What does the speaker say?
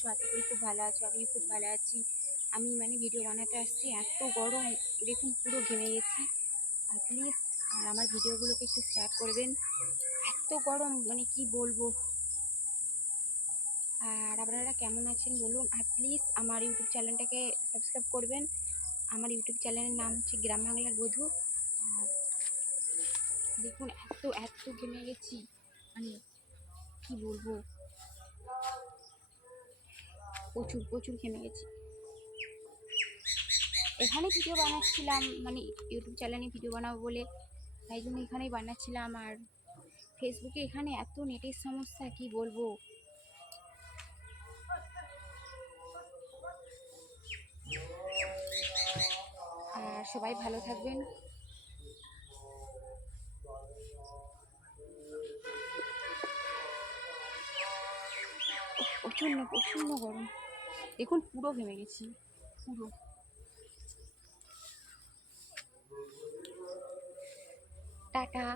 করছো? আশা করি খুব ভালো আছো, আমিও খুব ভালো আছি। আমি মানে ভিডিও বানাতে আসছি, এত গরম, দেখুন পুরো ঘেমে গেছি। আর প্লিজ আর আমার ভিডিওগুলোকে একটু শেয়ার করবেন, এত গরম মানে কি বলবো। আর আপনারা কেমন আছেন বলুন, আর প্লিজ আমার ইউটিউব চ্যানেলটাকে সাবস্ক্রাইব করবেন। আমার ইউটিউব চ্যানেলের নাম হচ্ছে গ্রাম বাংলার বধূ। আর দেখুন এত এত ঘেমে গেছি, মানে কি বলবো, প্রচুর প্রচুর ঘেমে গেছি। এখানে ভিডিও বানাচ্ছিলাম, মানে ইউটিউব চ্যানেলে ভিডিও বানাবো বলে, তাই জন্য এখানেই বানাচ্ছিলাম। আর ফেসবুকে এখানে এত নেটের সমস্যা, কি বলবো। আর সবাই ভালো থাকবেন। প্রচণ্ড প্রচণ্ড গরম, দেখুন পুরো ঘেমে গেছি পুরো। টাটা।